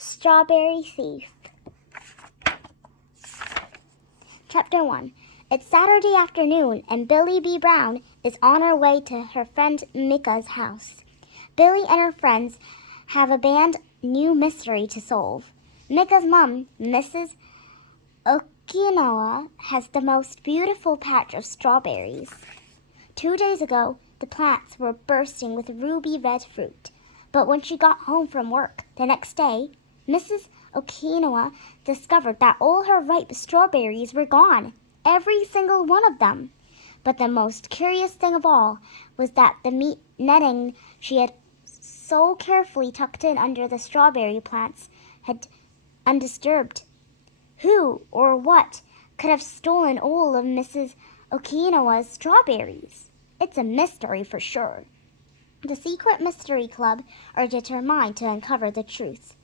Strawberry Thief. Chapter 1. It's Saturday afternoon, and Billy B. Brown is on her way to her friend Micah's house. Billy and her friends have a brand new mystery to solve. Micah's mom, Mrs. Okinawa, has the most beautiful patch of strawberries. 2 days ago, the plants were bursting with ruby red fruit. But when she got home from work the next day, Mrs. Okinawa discovered that all her ripe strawberries were gone, every single one of them. But the most curious thing of all was that the meat netting she had so carefully tucked in under the strawberry plants had undisturbed. Who or what could have stolen all of Mrs. Okinawa's strawberries? It's a mystery for sure. The Secret Mystery Club are determined to uncover the truth.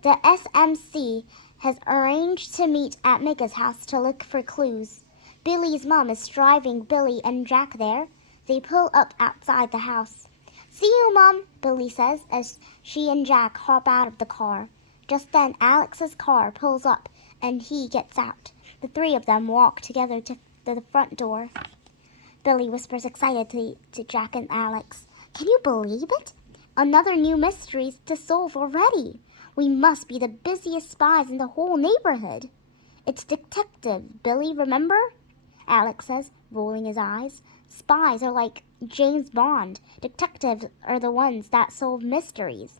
The SMC has arranged to meet at Micah's house to look for clues. Billy's mom is driving Billy and Jack there. They pull up outside the house. "See you, Mom," Billy says as she and Jack hop out of the car. Just then, Alex's car pulls up and he gets out. The three of them walk together to the front door. Billy whispers excitedly to Jack and Alex, "Can you believe it? Another new mystery to solve already. We must be the busiest spies in the whole neighborhood." "It's detective, Billy, remember?" Alex says, rolling his eyes. "Spies are like James Bond. Detectives are the ones that solve mysteries."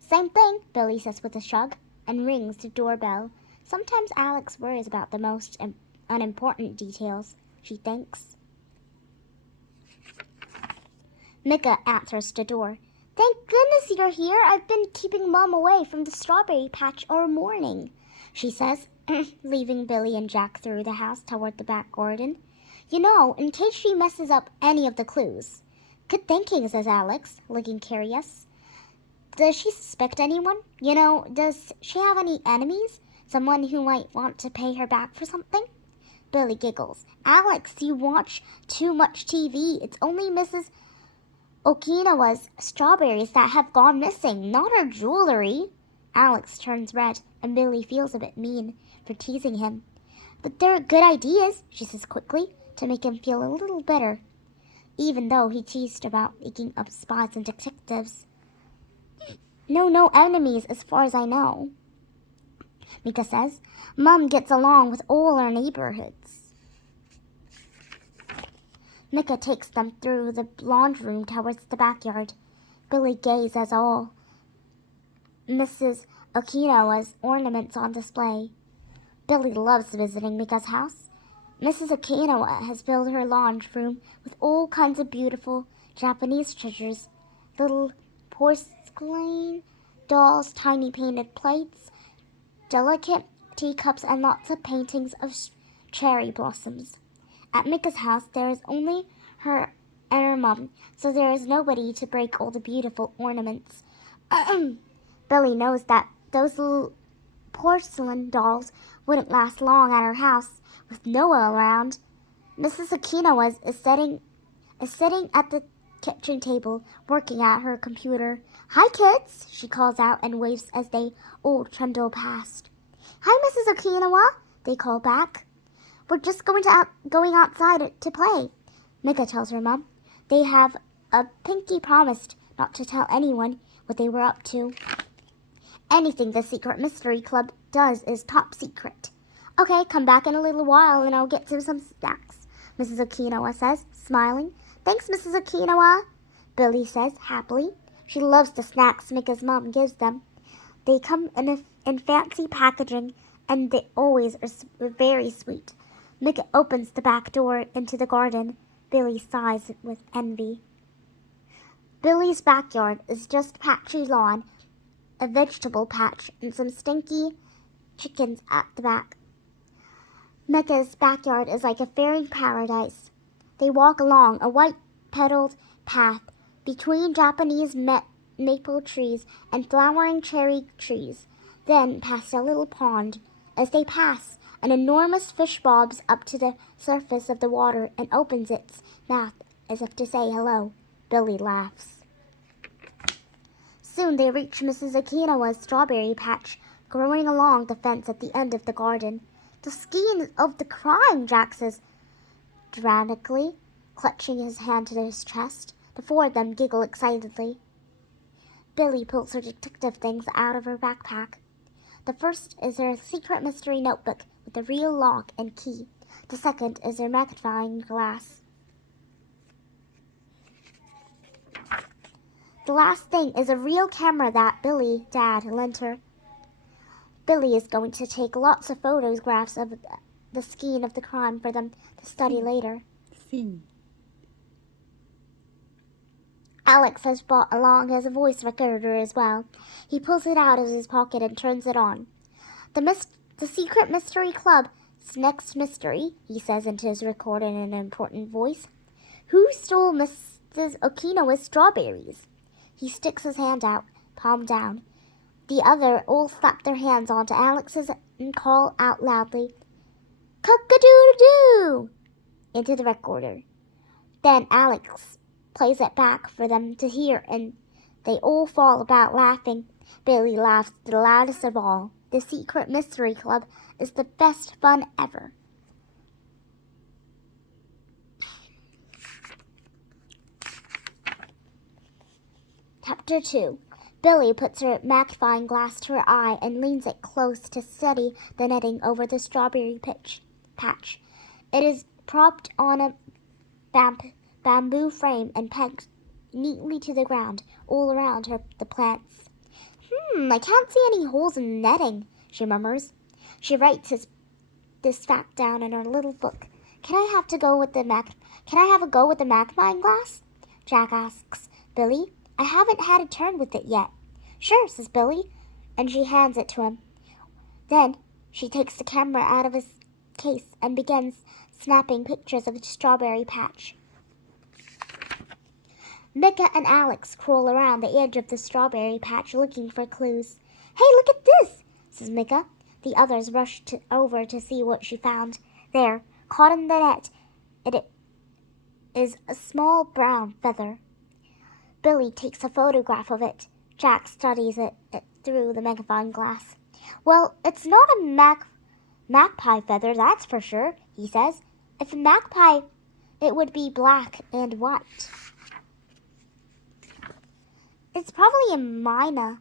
"Same thing," Billy says with a shrug, and rings the doorbell. Sometimes Alex worries about the most unimportant details, she thinks. Micah answers the door. "Thank goodness you're here. I've been keeping Mom away from the strawberry patch all morning," she says, leaving Billy and Jack through the house toward the back garden. "You know, in case she messes up any of the clues." "Good thinking," says Alex, looking curious. "Does she suspect anyone? Does she have any enemies? Someone who might want to pay her back for something?" Billy giggles. "Alex, you watch too much TV. It's only Mrs. Okinawa's strawberries that have gone missing, not her jewelry." Alex turns red, and Billy feels a bit mean for teasing him. "But they're good ideas," she says quickly, to make him feel a little better, even though he teased about making up spies and detectives. No enemies as far as I know," Micah says. "Mom gets along with all our neighborhoods." Micah takes them through the laundry room towards the backyard. Billy gazes as all Mrs. Okinawa's ornaments on display. Billy loves visiting Micah's house. Mrs. Okinawa has filled her laundry room with all kinds of beautiful Japanese treasures, little porcelain dolls, tiny painted plates, delicate teacups, and lots of paintings of cherry blossoms. At Micah's house, there is only her and her mom, so there is nobody to break all the beautiful ornaments. Billy knows that those little porcelain dolls wouldn't last long at her house with Noah around. Mrs. Okinawa is sitting at the kitchen table, working at her computer. "Hi, kids," she calls out and waves as they all trundle past. "Hi, Mrs. Okinawa," they call back. "We're just going outside to play," Micah tells her mom. They have a pinky promised not to tell anyone what they were up to. Anything the Secret Mystery Club does is top secret. "Okay, come back in a little while and I'll get some snacks," Mrs. Okinawa says, smiling. "Thanks, Mrs. Okinawa," Billy says happily. She loves the snacks Micah's mom gives them. They come in fancy packaging, and they always are very sweet. Micah opens the back door into the garden. Billy sighs with envy. Billy's backyard is just patchy lawn, a vegetable patch, and some stinky chickens at the back. Micah's backyard is like a fairy paradise. They walk along a white-petaled path between Japanese maple trees and flowering cherry trees, then past a little pond. As they pass, an enormous fish bobs up to the surface of the water and opens its mouth as if to say hello. Billy laughs. Soon they reach Mrs. Okinawa's strawberry patch, growing along the fence at the end of the garden. "The skein of the crime," Jack says dramatically, clutching his hand to his chest. The four of them giggle excitedly. Billy pulls her detective things out of her backpack. The first is her secret mystery notebook with a real lock and key. The second is her magnifying glass. The last thing is a real camera that Dad, lent her. Billy is going to take lots of photographs of the skein of the crime for them to study later. Alex has brought along his voice recorder as well. He pulls it out of his pocket and turns it on. The Secret Mystery Club's next mystery," he says into his recorder in an important voice. "Who stole Mrs. Okinawa's strawberries?" He sticks his hand out, palm down. The other all slap their hands onto Alex's and call out loudly, "Cock-a-doodle-doo!" into the recorder. Then Alex plays it back for them to hear, and they all fall about laughing. Billy laughs the loudest of all. The Secret Mystery Club is the best fun ever. Chapter 2. Billy puts her magnifying glass to her eye and leans it close to study the netting over the strawberry patch. It is propped on a bamboo frame and pegged neatly to the ground all around her the plants. I can't see any holes in the netting," she murmurs. She writes this fact down in her little book. Can I have a go with the magnifying glass?" Jack asks Billy. "I haven't had a turn with it yet." "Sure," says Billy, and she hands it to him. Then she takes the camera out of its case and begins snapping pictures of the strawberry patch. Micah and Alex crawl around the edge of the strawberry patch looking for clues. "Hey, look at this," says Micah. The others rush over to see what she found. There, caught in the net, it is a small brown feather. Billy takes a photograph of it. Jack studies it through the magnifying glass. "Well, it's not a magpie feather, that's for sure," he says. "If a magpie, it would be black and white." "It's probably a myna,"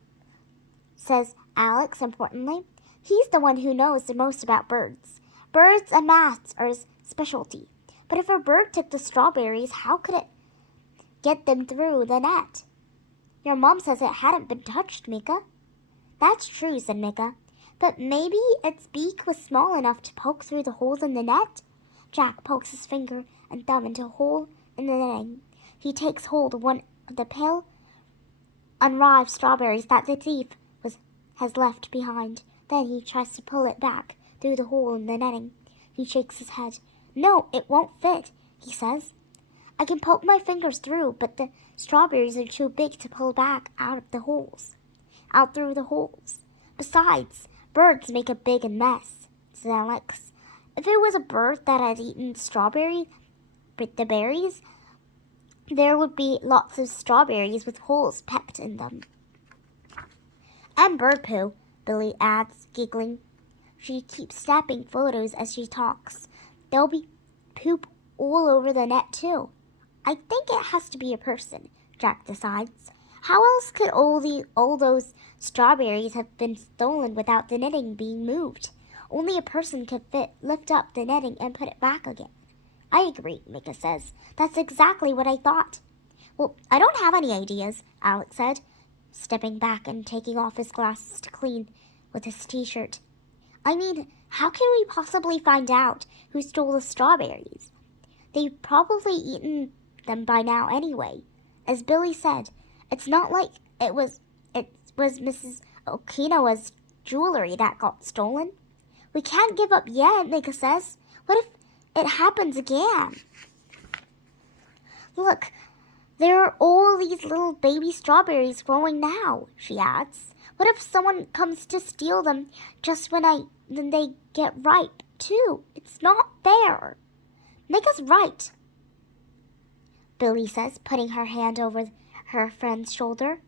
says Alex importantly. He's the one who knows the most about birds. Birds and maths are his specialty. But if a bird took the strawberries, how could it get them through the net? "Your mom says it hadn't been touched, Micah." "That's true," said Micah. "But maybe its beak was small enough to poke through the holes in the net." Jack pokes his finger and thumb into a hole in the netting. He takes hold of one of the pale, unripe strawberries that the thief has left behind. Then he tries to pull it back through the hole in the netting. He shakes his head. "No, it won't fit," he says. "I can poke my fingers through, but the strawberries are too big to pull back out through the holes. Besides, birds make a big mess," said Alex. "If it was a bird that had eaten the berries, there would be lots of strawberries with holes pecked in them." "And bird poo," Billy adds, giggling. She keeps snapping photos as she talks. "There'll be poop all over the net, too." "I think it has to be a person," Jack decides. "How else could all those strawberries have been stolen without the netting being moved? Only a person could lift up the netting and put it back again." "I agree," Micah says. "That's exactly what I thought." "Well, I don't have any ideas," Alex said, stepping back and taking off his glasses to clean with his t-shirt. "I mean, how can we possibly find out who stole the strawberries? They've probably eaten them by now anyway. As Billy said, it's not like it was Mrs. Okinawa's jewelry that got stolen." "We can't give up yet," Micah says. "What if it happens again?" "Look, there are all these little baby strawberries growing now," she adds. "What if someone comes to steal them just when they get ripe, too? It's not fair." "Micah's right," Billy says, putting her hand over her friend's shoulder.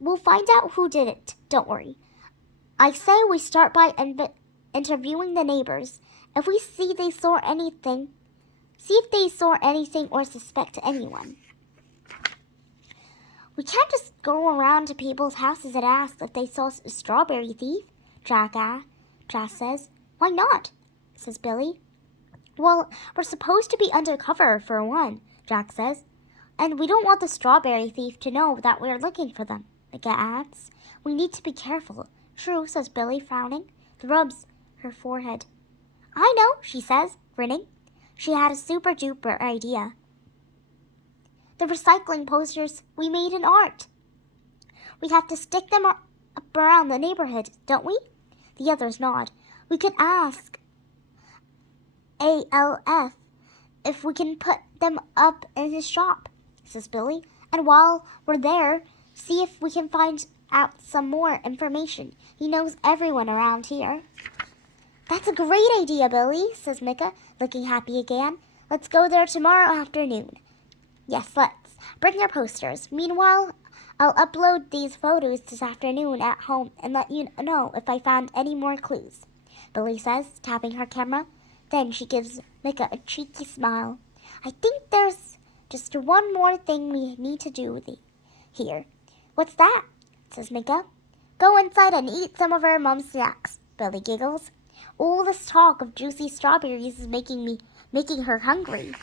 We'll find out who did it. Don't worry. I say we start by interviewing the neighbors. If we see if they saw anything or suspect anyone. We can't just go around to people's houses and ask if they saw a strawberry thief, Jack says. Why not? Says Billy. Well, we're supposed to be undercover for one, Jack says. And we don't want the strawberry thief to know that we're looking for them, Mika adds. We need to be careful. True, says Billy, frowning. Rubs her forehead. I know, she says, grinning. She had a super-duper idea. The recycling posters we made in art. We have to stick them up around the neighborhood, don't we? The others nod. We could ask ALF if we can put them up in his shop, says Billy. And while we're there, see if we can find out some more information. He knows everyone around here. That's a great idea, Billy, says Mika, looking happy again. Let's go there tomorrow afternoon. Yes, let's. Bring your posters. Meanwhile, I'll upload these photos this afternoon at home and let you know if I found any more clues, Billy says, tapping her camera. Then she gives Mika a cheeky smile. I think there's just one more thing we need to do here. What's that? Says Mika. Go inside and eat some of our mom's snacks, Billy giggles. All this talk of juicy strawberries is making her hungry.